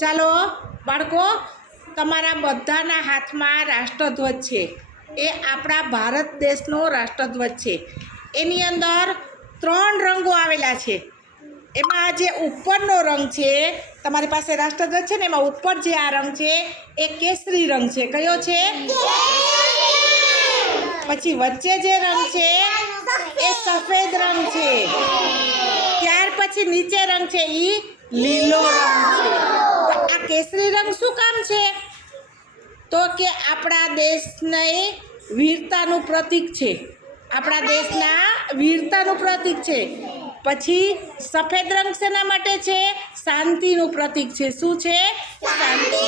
ચાલો બાળકો, તમારા બધાના હાથમાં રાષ્ટ્રધ્વજ છે. એ આપણા ભારત દેશનો રાષ્ટ્રધ્વજ છે. એની અંદર ત્રણ રંગો આવેલા છે. એમાં જે ઉપરનો રંગ છે, તમારી પાસે રાષ્ટ્રધ્વજ છે ને, એમાં ઉપર જે આ રંગ છે, એ કેસરી રંગ છે. કયો છે? પછી વચ્ચે જે રંગ છે, એ સફેદ રંગ છે. ત્યાર પછી નીચે રંગ છે એ લીલો રંગ છે. આ કેસરી રંગ શું કામ છે? તો કે આપણા દેશને વીરતાનું પ્રતીક છે. આપણા દેશના વીરતાનું પ્રતીક છે. પછી સફેદ રંગ શેના માટે છે? શાંતિનું પ્રતીક છે. શું છે? શાંતિ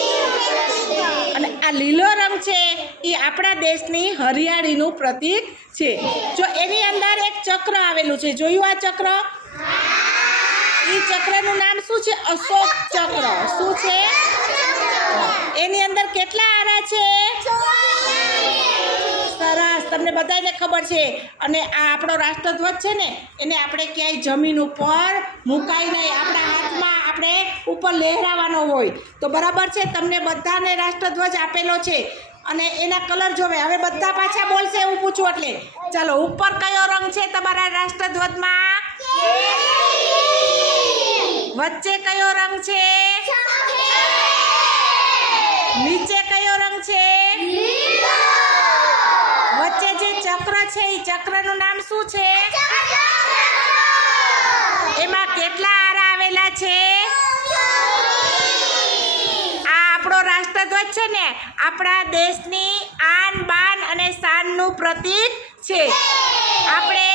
અને આ લીલો રંગ છે એ આપણા દેશની હરિયાળીનું પ્રતીક છે. જો એની અંદર એક ચક્ર આવેલું છે. જોયું આ ચક્ર? એ ચક્રનું નામ શું છે? અશોક ચક્ર. શું છે? એની અંદર કેટલા આરા છે? સરસ. તમને બધાને ખબર છે. અને આ આપણો રાષ્ટ્રધ્વજ છે ને, એને આપણે ક્યાંય જમીન ઉપર મુકાય નહીં. આપણા હાથમાં આપણે ઉપર લહેરાવાનો હોય. તો બરાબર છે, તમને બધાને રાષ્ટ્રધ્વજ આપેલો છે. અને એના કલર જોવે. હવે બધા પાછા બોલશે એવું પૂછું એટલે. ચાલો, ઉપર કયો રંગ છે તમારા રાષ્ટ્રધ્વજમાં? વચ્ચે કયો રંગ છે? નીચે કયો રંગ છે? વચ્ચે જે ચક્ર છે એ ચક્રનું નામ શું છે? એમાં કેટલા આરા આવેલા છે? આ આપણો રાષ્ટ્રધ્વજ છે ને આપણા દેશની આન બાન અને શાનનું પ્રતીક છે. આપણે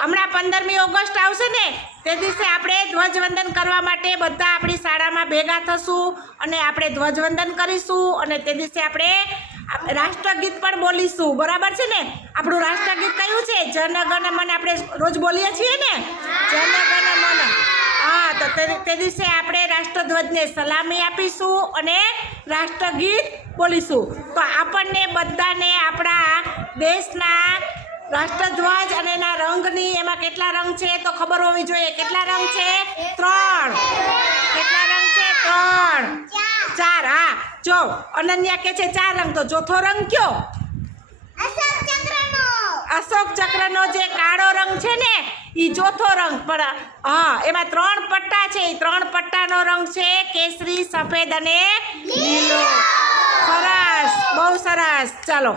હમણાં પંદરમી ઓગસ્ટ આવશે ને તે દિવસે આપણે ધ્વજવંદન કરવા માટે બધા આપણી શાળામાં ભેગા થશું અને આપણે ધ્વજવંદન કરીશું અને તે દિવસે આપણે રાષ્ટ્રગીત પણ બોલીશું. બરાબર છે ને? આપણું રાષ્ટ્રગીત કયું છે? જનગણ મન આપણે રોજ બોલીએ છીએ ને? જનગણ મન. હા તો, તે- દિવસે આપણે રાષ્ટ્રધ્વજને સલામી આપીશું અને રાષ્ટ્રગીત બોલીશું. તો આપણને બધાને આપણા દેશના રાષ્ટ્રધ્વજ અને એના રંગની એમાં કેટલા રંગ છે તો ખબર હોવી જોઈએ. કેટલા રંગ છે? ત્રણ. કેટલા રંગ છે? ત્રણ. ચાર. હા. જો અનન્યા કે છે ચાર રંગ. તો ચોથો રંગ કયો? અશોક ચક્રનો. જે કાળો રંગ છે ને એ ચોથો રંગ. પણ હા એમાં ત્રણ પટ્ટા છે. એ ત્રણ પટ્ટાનો રંગ છે કેસરી સફેદ અને લીલો. સરસ. બહુ સરસ. ચાલો.